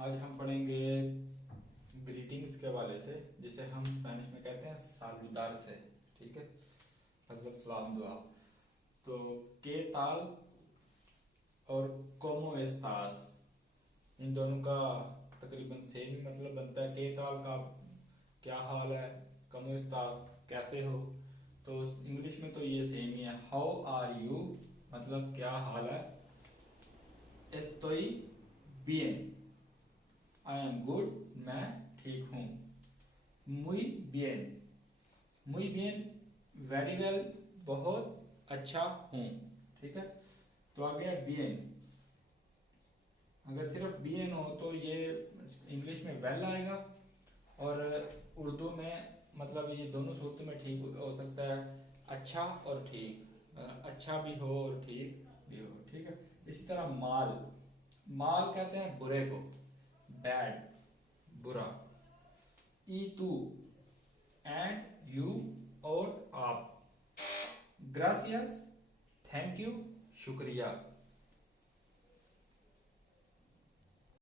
आज हम पढ़ेंगे ग्रीटिंग्स के हवाले से, जिसे हम स्पेनिश में कहते हैं सालुदार से। ठीक है, मतलब सलाम दुआ। तो के ताल और कोमो एस्तास, इन दोनों का तकरीबन सेम ही मतलब बनता है। के ताल का क्या हाल है, कोमो एस्तास कैसे हो। तो इंग्लिश में तो ये सेम ही है, हाउ आर यू मतलब क्या हाल है। एस्तोई बियन, आई एम गुड मैं ठीक हूँ। मुई बियन, मुई बियन वेरी वेल बहुत अच्छा हूँ। ठीक है, तो आ गया बियन। अगर सिर्फ बियन हो तो ये इंग्लिश में वेल आएगा, और उर्दू में मतलब ये दोनों सूरतों में ठीक हो सकता है, अच्छा और ठीक, अच्छा भी हो और ठीक भी हो। ठीक है, इसी तरह माल, माल कहते हैं बुरे को, बैड बुरा। ई तू एंड यू और आप। ग्रासियस थैंक यू शुक्रिया।